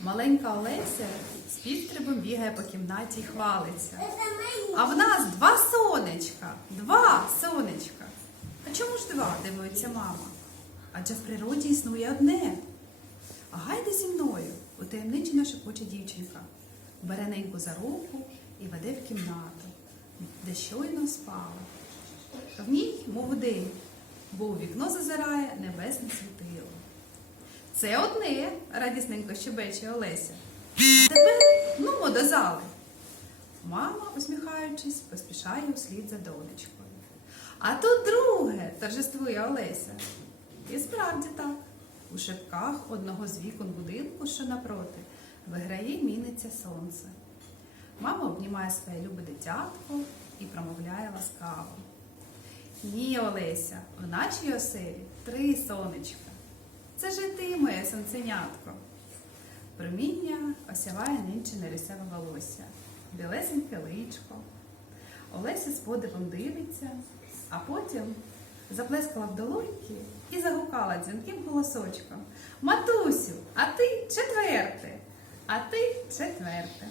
Маленька Олеся з підстрибом бігає по кімнаті і хвалиться. А в нас два сонечка. Два сонечка. А чому ж два? дивується мама. Адже в природі існує одне. А гайде зі мною, утаємничено шепоче дівчинка. Бере неньку за руку і веде в кімнату, де щойно спала. В ній, мов день, бо у вікно зазирає небесне світило. Це одне, радісненько щебече Олеся. А тепер нумо до зали. Мама, усміхаючись, поспішає вслід за донечкою. А тут друге, торжествує Олеся. І справді так. У шипках одного з вікон будинку, що напроти, виграє і міниться сонце. Мама обнімає своє любе дитятко і промовляє ласкаво. Ні, Олеся, в нашій оселі три сонечка. Це ж і ти, моє сонценятко. Проміння осяває нинче рисеве волосся, білесеньке личко. Олеся з подивом дивиться, а потім заплескала в долоньки і загукала дзвінким голосочком. Матусю, а ти четверте, а ти четверте.